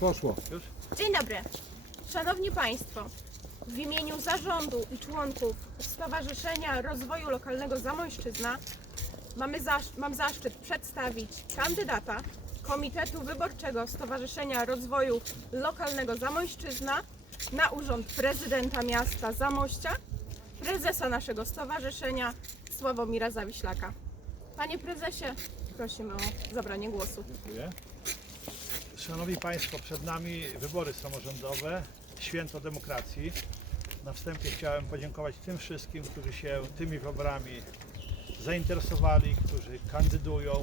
Poszło. Dzień dobry. Szanowni Państwo, w imieniu zarządu i członków Stowarzyszenia Rozwoju Lokalnego Zamojszczyzna mamy zasz- mam zaszczyt przedstawić kandydata Komitetu Wyborczego Stowarzyszenia Rozwoju Lokalnego Zamojszczyzna na urząd prezydenta miasta Zamościa, prezesa naszego stowarzyszenia Sławomira Zawiślaka. Panie prezesie, prosimy o zabranie głosu. Dziękuję. Szanowni Państwo, przed nami wybory samorządowe, święto demokracji. Na wstępie chciałem podziękować tym wszystkim, którzy się tymi wyborami zainteresowali, którzy kandydują,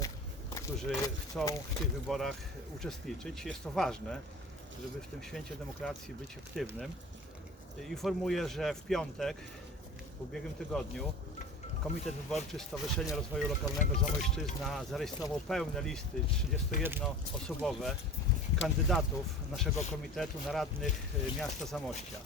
którzy chcą w tych wyborach uczestniczyć. Jest to ważne, żeby w tym święcie demokracji być aktywnym. Informuję, że w piątek, w ubiegłym tygodniu, Komitet Wyborczy Stowarzyszenia Rozwoju Lokalnego Zamojszczyzna zarejestrował pełne listy 31-osobowe kandydatów naszego komitetu na radnych y, miasta Zamościa.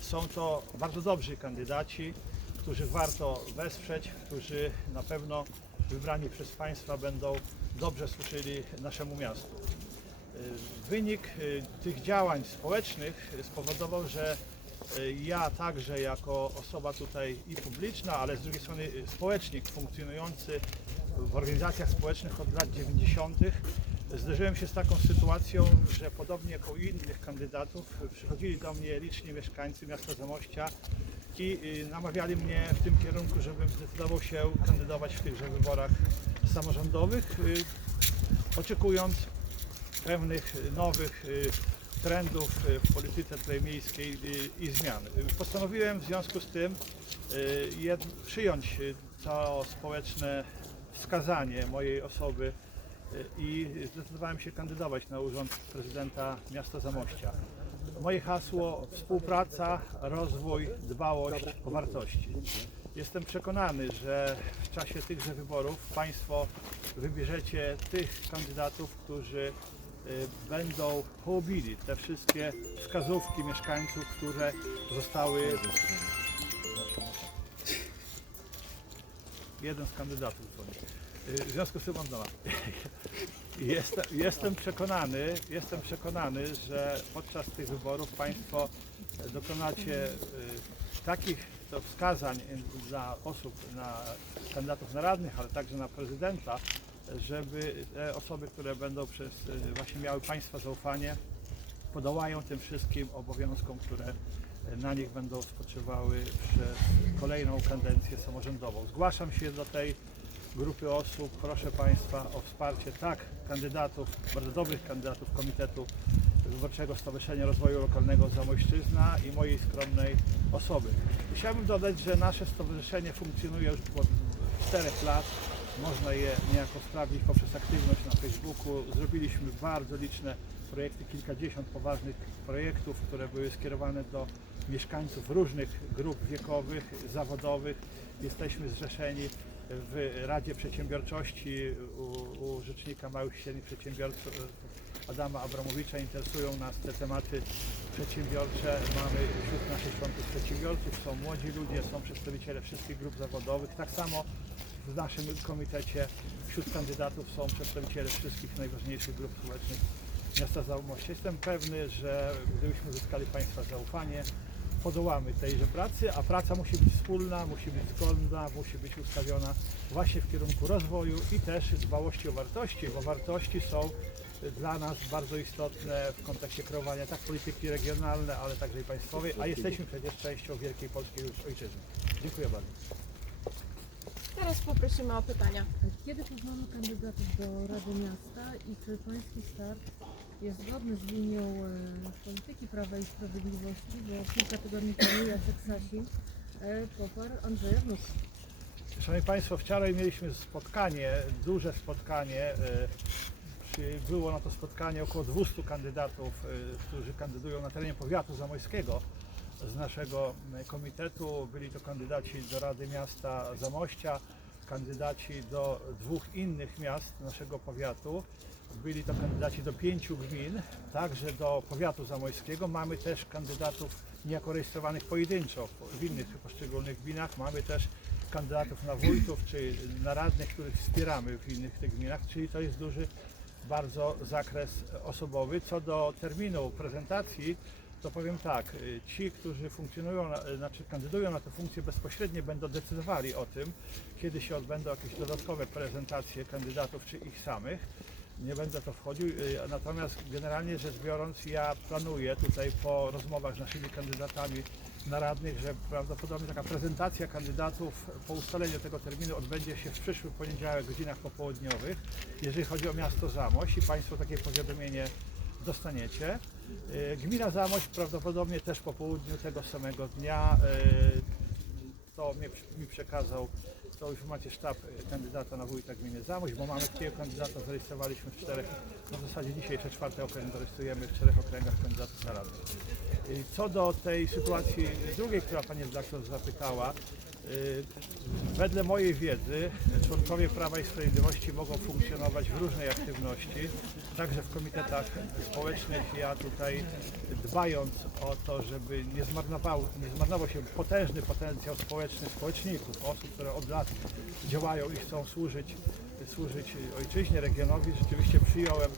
Są to bardzo dobrzy kandydaci, których warto wesprzeć, którzy na pewno wybrani przez Państwa będą dobrze służyli naszemu miastu. Y, Wynik y, tych działań społecznych spowodował, że ja także jako osoba tutaj i publiczna, ale z drugiej strony społecznik funkcjonujący w organizacjach społecznych od lat 90. zderzyłem się z taką sytuacją, że podobnie jak u innych kandydatów przychodzili do mnie liczni mieszkańcy miasta Zamościa i y, namawiali mnie w tym kierunku, żebym zdecydował się kandydować w tychże wyborach samorządowych, y, oczekując pewnych nowych y, trendów w polityce tutaj miejskiej i zmian. Postanowiłem w związku z tym przyjąć to społeczne wskazanie mojej osoby i zdecydowałem się kandydować na urząd prezydenta miasta Zamościa. Moje hasło współpraca, rozwój, dbałość o wartości. Jestem przekonany, że w czasie tychże wyborów Państwo wybierzecie tych kandydatów, którzy y, będą połubili te wszystkie wskazówki mieszkańców, które zostały. Jeden z kandydatów dzwoni. W związku z tym mam doma. Jestem, przekonany, jestem przekonany, że podczas tych wyborów Państwo dokonacie y, takich to wskazań dla osób, na kandydatów na radnych, ale także na prezydenta, żeby te osoby, które będą przez y, właśnie miały Państwa zaufanie, podołają tym wszystkim obowiązkom, które y, na nich będą spoczywały przez kolejną kadencję samorządową. Zgłaszam się do tej grupy osób. Proszę Państwa o wsparcie tak kandydatów, bardzo dobrych kandydatów Komitetu Wyborczego Stowarzyszenia Rozwoju Lokalnego Zamojszczyzna i mojej skromnej osoby. Chciałbym dodać, że nasze stowarzyszenie funkcjonuje już od 4 lat. Można je niejako sprawdzić poprzez aktywność na Facebooku. Zrobiliśmy bardzo liczne projekty, kilkadziesiąt poważnych projektów, które były skierowane do mieszkańców różnych grup wiekowych, zawodowych. Jesteśmy zrzeszeni w Radzie Przedsiębiorczości u, u Rzecznika Małych i Średnich Przedsiębiorców Adama Abramowicza. Interesują nas te tematy przedsiębiorcze. Mamy wśród naszych członków przedsiębiorców, są młodzi ludzie, są przedstawiciele wszystkich grup zawodowych. Tak samo w naszym komitecie wśród kandydatów są przedstawiciele wszystkich najważniejszych grup społecznych miasta Zamościa. Jestem pewny, że gdybyśmy uzyskali Państwa zaufanie, podołamy tejże pracy, a praca musi być wspólna, musi być zgodna, musi być ustawiona właśnie w kierunku rozwoju i też dbałości o wartości, bo wartości są dla nas bardzo istotne w kontekście kreowania tak polityki regionalnej, ale także i państwowej, a jesteśmy przecież częścią wielkiej polskiej ojczyzny. Dziękuję bardzo. Teraz poprosimy o pytania. Kiedy poznano kandydatów do Rady Miasta i czy Pański start jest zgodny z linią e, polityki Prawa i Sprawiedliwości, bo kilka tygodni temu Jacek Sasin e, poparł Andrzeja Wnuka. Szanowni Państwo, wczoraj mieliśmy spotkanie, duże spotkanie. e, Było na to spotkanie około 200 kandydatów, którzy kandydują na terenie powiatu zamojskiego z naszego komitetu. Byli to kandydaci do Rady Miasta Zamościa, kandydaci do dwóch innych miast naszego powiatu. Byli to kandydaci do pięciu gmin, także do powiatu zamojskiego. Mamy też kandydatów niejako rejestrowanych pojedynczo w innych poszczególnych gminach. Mamy też kandydatów na wójtów czy na radnych, których wspieramy w innych tych gminach, czyli to jest duży bardzo zakres osobowy. Co do terminu prezentacji, to powiem tak, ci, którzy funkcjonują, na- znaczy kandydują na tę funkcję bezpośrednio będą decydowali o tym, kiedy się odbędą jakieś dodatkowe prezentacje kandydatów czy ich samych. Nie będę to wchodził, y, natomiast generalnie rzecz biorąc ja planuję tutaj po rozmowach z naszymi kandydatami na radnych, że prawdopodobnie taka prezentacja kandydatów po ustaleniu tego terminu odbędzie się w przyszły poniedziałek w godzinach popołudniowych, jeżeli chodzi o miasto Zamość i Państwo takie powiadomienie dostaniecie. Y, Gmina Zamość prawdopodobnie też po południu tego samego dnia y, to mi, mi przekazał to już macie sztab y, kandydata na wójta gminy Zamość, bo mamy takiego kandydata, zarejestrowaliśmy w czterech, no w zasadzie dzisiaj jeszcze czwarty okręg zarejestrujemy w czterech okręgach kandydatów na. Y, Co do tej sytuacji drugiej, która Pani redaktor zapytała, wedle mojej wiedzy członkowie Prawa i Sprawiedliwości mogą funkcjonować w różnej aktywności, także w komitetach społecznych. Ja tutaj dbając o to, żeby nie zmarnował, nie zmarnował się potężny potencjał społeczny społeczników, osób, które od lat działają i chcą służyć, służyć ojczyźnie, regionowi, rzeczywiście przyjąłem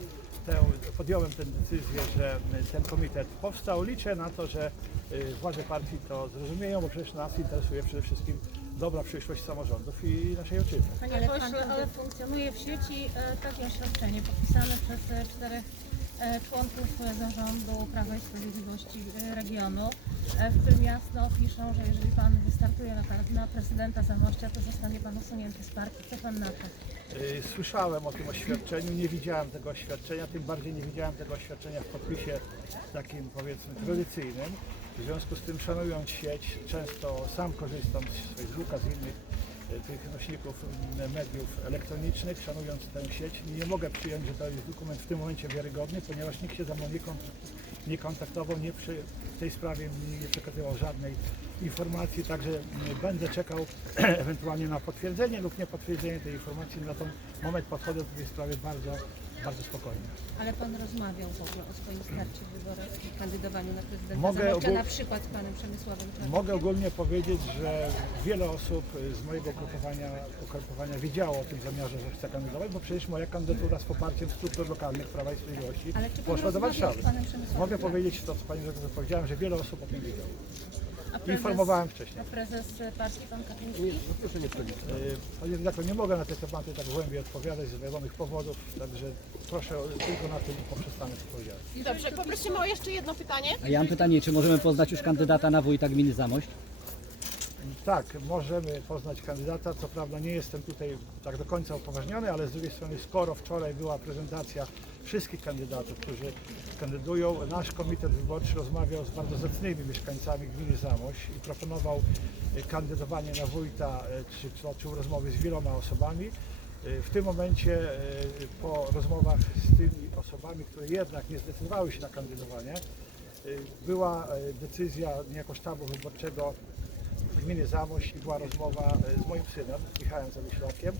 tę, podjąłem tę decyzję, że ten komitet powstał. Liczę na to, że y, władze partii to zrozumieją, bo przecież nas interesuje przede wszystkim dobra przyszłość samorządów i naszej ojczyzny. Panie Ale pośle, ale funkcjonuje w sieci e, takie oświadczenie podpisane przez e, czterech członków e, zarządu Prawa i Sprawiedliwości e, regionu, e, w którym jasno piszą, że jeżeli pan wystartuje na, na prezydenta Zamościa, to zostanie pan usunięty z partii. Co pan na to? Słyszałem o tym oświadczeniu, nie widziałem tego oświadczenia, tym bardziej nie widziałem tego oświadczenia w podpisie takim powiedzmy tradycyjnym. W związku z tym szanując sieć, często sam korzystam z Facebooka, z innych tych nośników m, mediów elektronicznych, szanując tę sieć, nie mogę przyjąć, że to jest dokument w tym momencie wiarygodny, ponieważ nikt się ze mną nie, kont- nie kontaktował, nie przy, w tej sprawie nie przekazywał żadnej informacji, także mm, będę czekał ewentualnie na potwierdzenie lub niepotwierdzenie tej informacji. Na ten moment podchodzę do tej sprawy bardzo, bardzo spokojnie. Ale pan rozmawiał w ogóle o swoim starcie w wyborach i kandydowaniu na prezydenta Mogę Zamościa, ogól- na przykład z panem Przemysławem Czarnkiem. Mogę ogólnie powiedzieć, że wiele osób z mojego ugrupowania, ugrupowania wiedziało o tym zamiarze, że chcę kandydować, bo przecież moja kandydatura z poparciem struktur lokalnych Prawa i Sprawiedliwości Ale czy pan poszła do rozmawiał Warszawy. z panem Przemysławem Mogę Czarnkiem? powiedzieć to, co Pani redaktor powiedziałem, że wiele osób o tym wiedziało. Prezes- Informowałem wcześniej. A prezes partii pan Kaczyński? Yy, Panie redaktor, nie mogę na te tematy tak głębiej odpowiadać z wiadomych powodów, także proszę tylko na tym poprzestanę, powiedziałem. Dobrze, poprosimy o jeszcze jedno pytanie. A ja mam pytanie, czy możemy poznać już kandydata na wójta gminy Zamość? Tak, możemy poznać kandydata. Co prawda nie jestem tutaj tak do końca upoważniony, ale z drugiej strony, skoro wczoraj była prezentacja wszystkich kandydatów, którzy kandydują, nasz komitet wyborczy rozmawiał z bardzo zacnymi mieszkańcami gminy Zamość i proponował e, kandydowanie na wójta, e, czy toczył rozmowy z wieloma osobami. E, W tym momencie, po rozmowach z tymi osobami, które jednak nie zdecydowały się na kandydowanie, była decyzja niejako sztabu wyborczego gminy Zamość i była rozmowa z moim synem, Michałem Zawiślakiem,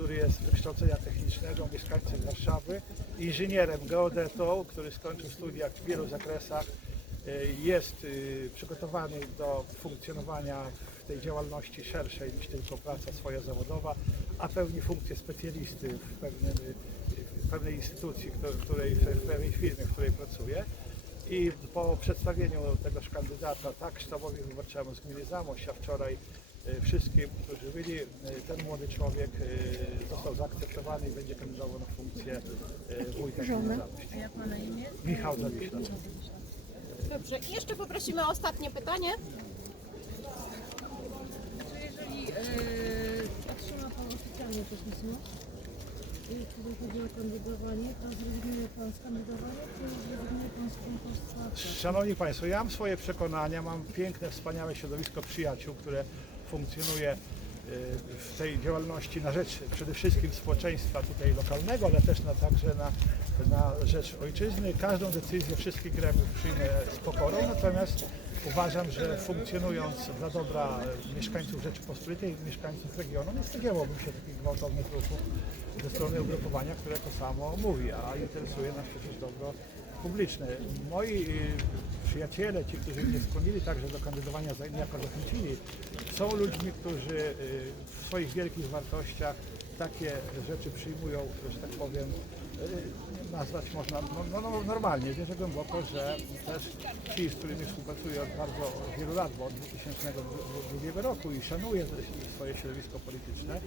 który jest wykształcenia technicznego, mieszkańcem Warszawy, inżynierem, geodetą, który skończył studia w wielu zakresach, e, jest e, przygotowany do funkcjonowania w tej działalności szerszej niż tylko praca swoja zawodowa, a pełni funkcję specjalisty w, pewnym, w pewnej instytucji, w której, w pewnej firmie, w której pracuje. I po przedstawieniu tegoż kandydata tak sztabowi wyborczemu z gminy Zamość, a wczoraj wszystkim, którzy byli, e, ten młody człowiek e, został zaakceptowany i będzie kandydował na funkcję e, wójta Zamość. A jak ma na imię? Michał Zawiślak. Dobrze, i jeszcze poprosimy o ostatnie pytanie. Czy jeżeli e, otrzyma Pan oficjalnie to pismo, i jeżeli chodzi o kandydowanie, to zrezygnuje Pan z kandydowania, czy zrezygnuje Pan z członkostwa? Szanowni Państwo, ja mam swoje przekonania, mam piękne, wspaniałe środowisko przyjaciół, które funkcjonuje e, w tej działalności na rzecz przede wszystkim społeczeństwa tutaj lokalnego, ale też na, także na, na rzecz ojczyzny. Każdą decyzję wszystkich gremiów przyjmę z pokorą, natomiast uważam, że funkcjonując dla dobra mieszkańców Rzeczypospolitej, mieszkańców regionu, nie spodziewałbym się takich gwałtownych ruchów ze strony ugrupowania, które to samo mówi, a interesuje nas przecież dobro publiczne. Moi y, przyjaciele, ci, którzy mnie skłonili także do kandydowania, za- niejako zachęcili, są ludźmi, którzy y, w swoich wielkich wartościach takie rzeczy przyjmują, że tak powiem, y, nazwać można no, no, no, normalnie. Wierzę głęboko, że też ci, z którymi współpracuję od bardzo wielu lat, bo od 2002 roku i szanuję swoje środowisko polityczne,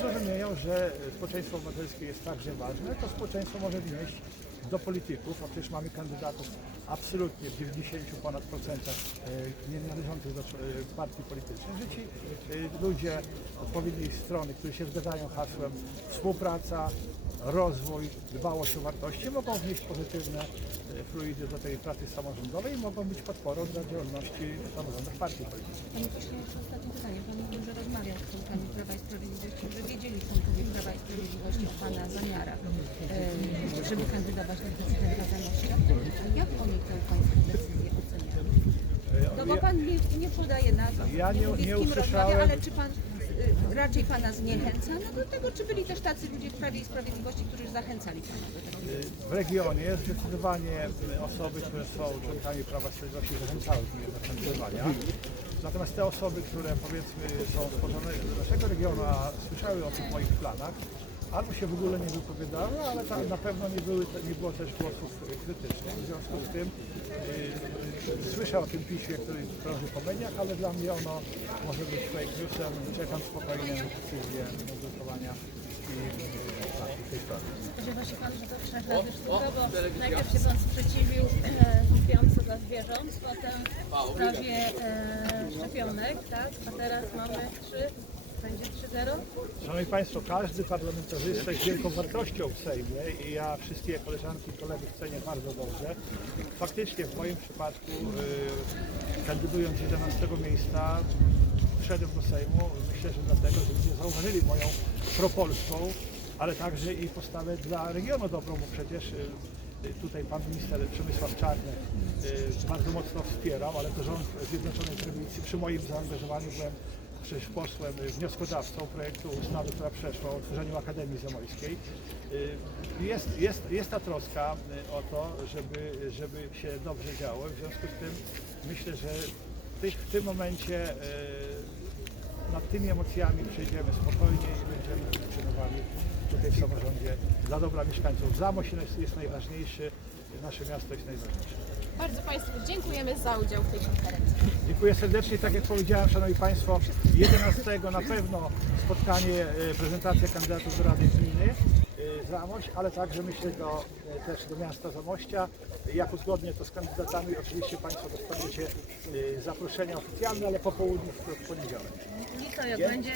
zrozumieją, że społeczeństwo obywatelskie jest także ważne. To społeczeństwo może wnieść do polityków, a przecież mamy kandydatów absolutnie w 90 ponad procentach e, nie należących do e, partii politycznych, że ci e, ludzie odpowiedniej strony, którzy się zgadzają hasłem współpraca, rozwój, dbałość o wartości, mogą wnieść pozytywne e, fluidy do tej pracy samorządowej i mogą być podporą dla działalności samorządów partii politycznych. Panie pośle, jeszcze ostatnie pytanie. Pan mówił, że rozmawiał z członkami Prawa i Sprawiedliwości, że wiedzieli członkowie Prawa i Sprawiedliwości o Pana zamiarach, e, żeby kandydować na prezydenta Zamościa. Jak oni tę Pańską decyzję oceniają? E, No bo pan nie, nie podaje nazw, Ja nie- mówi, nie z kim usłyszałem- rozmawia, ale czy pan raczej pana zniechęca no do tego, czy byli też tacy ludzie w Prawie i Sprawiedliwości, którzy zachęcali pana do tego? W regionie zdecydowanie osoby, które są członkami Prawa i Sprawiedliwości zachęcały mnie do kandydowania. Natomiast te osoby, które powiedzmy są stworzone z naszego regionu, a słyszały o tych moich planach, albo się w ogóle nie wypowiadały, ale tam na pewno nie, były, nie było też głosów krytycznych. W związku z tym słyszę o tym piśmie, który krąży po mediach, ale dla mnie ono może być fake newsem. Czekam spokojnie na decyzję tej sprawy. Spodziewa się Pan, że to trzech razy sztuka, bo najpierw się Pan sprzeciwił e, dla zwierząt, potem w sprawie e, szczepionek, tak? A teraz mamy trzy, będzie 3-0? Szanowni Państwo, każdy parlamentarzysta jest wielką wartością w Sejmie i ja wszystkie koleżanki i kolegów cenię bardzo dobrze. Faktycznie w moim przypadku, y, kandydując 11 miejsca, wszedłem do Sejmu, myślę, że dlatego, że ludzie zauważyli moją propolską, ale także i postawę dla regionu dobrą, bo przecież y, y, tutaj pan minister Przemysław Czarnek y, bardzo mocno wspierał, ale to rząd Zjednoczonej Prawicy przy moim zaangażowaniu byłem przecież posłem, y, wnioskodawcą projektu ustawy, która przeszła o utworzeniu Akademii Zamojskiej. Y, Jest, jest, jest ta troska y, o to, żeby, żeby się dobrze działo. W związku z tym myślę, że w, tym momencie nad tymi emocjami przejdziemy spokojnie i będziemy funkcjonowali tutaj w samorządzie dla dobra mieszkańców. Zamość jest, jest najważniejszy, nasze miasto jest najważniejsze. Bardzo Państwu dziękujemy za udział w tej konferencji. Dziękuję serdecznie. Tak jak powiedziałem, Szanowni Państwo, 11 na pewno spotkanie, e, prezentacja kandydatów do Rady Gminy e, Zamość, ale także myślę do, e, też do miasta Zamościa. Jak uzgodnię to z kandydatami, oczywiście Państwo dostaniecie zaproszenia oficjalne, ale po południu w poniedziałek. I co, jak będzie